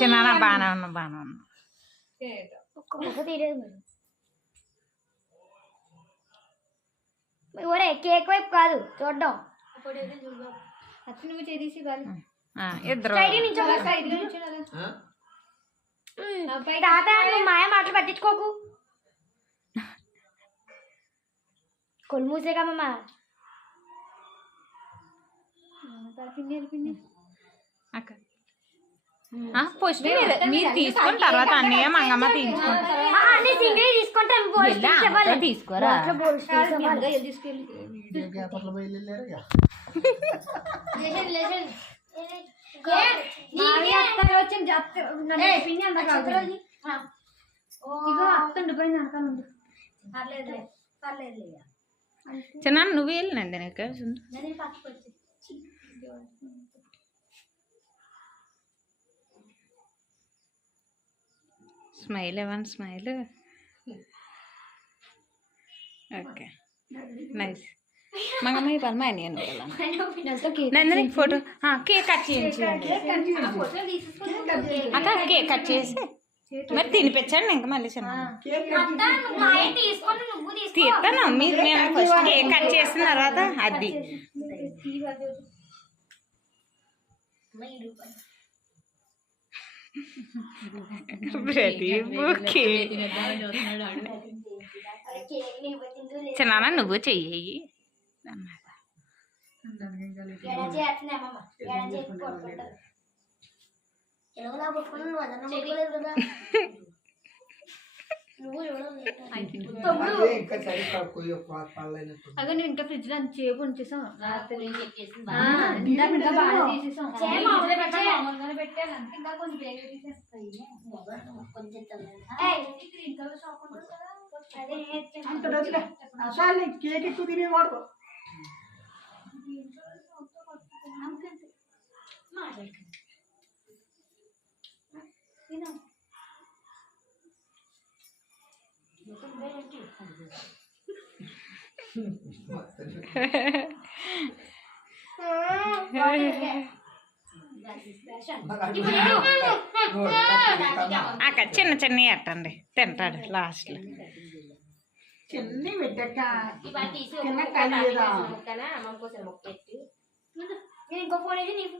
చిన్న బాగానే ఉన్నా ఒరే కేక్ వైపు కాదు చూద్దాం. ఇద్దరు తాత మాయ మాటలు పట్టించుకోకు. కొలు మూసే కమ్మా ఫస్ట్ మీరు తీసుకున్న తర్వాత అన్నయ్య మంగమ్మ తీసుకుంటారు తీసుకోరా. చిన్న నువ్వు వెళ్ళినండి నాకు స్మైల్ ఇవ్వండి స్మైల్. Okay nice. మంగమ్మ ఇవ్వాలి మా నందిని ఫోటో కేక్ కట్ చేయించండి అక్క. కేక్ కట్ చేసి మరి తినిపించండి. ఇంకా మళ్ళీ చిన్న తీస్తాను. మీరు మేము ఫస్ట్ కేక్ కట్ చేసిన తర్వాత అది చిన్న నువ్వు చెయ్యి అదే నేను ఇంకా ఫ్రిడ్జ్ లో చేపు ఉంచేసాం. కేక్ ఎక్కువ తినేవాడు అక్కడ చిన్న చిన్న ఎట్టండి తింటాడు లాస్ట్ లో. చిన్న పెట్టక ఇంకో ఫోన్ అయితే నీకు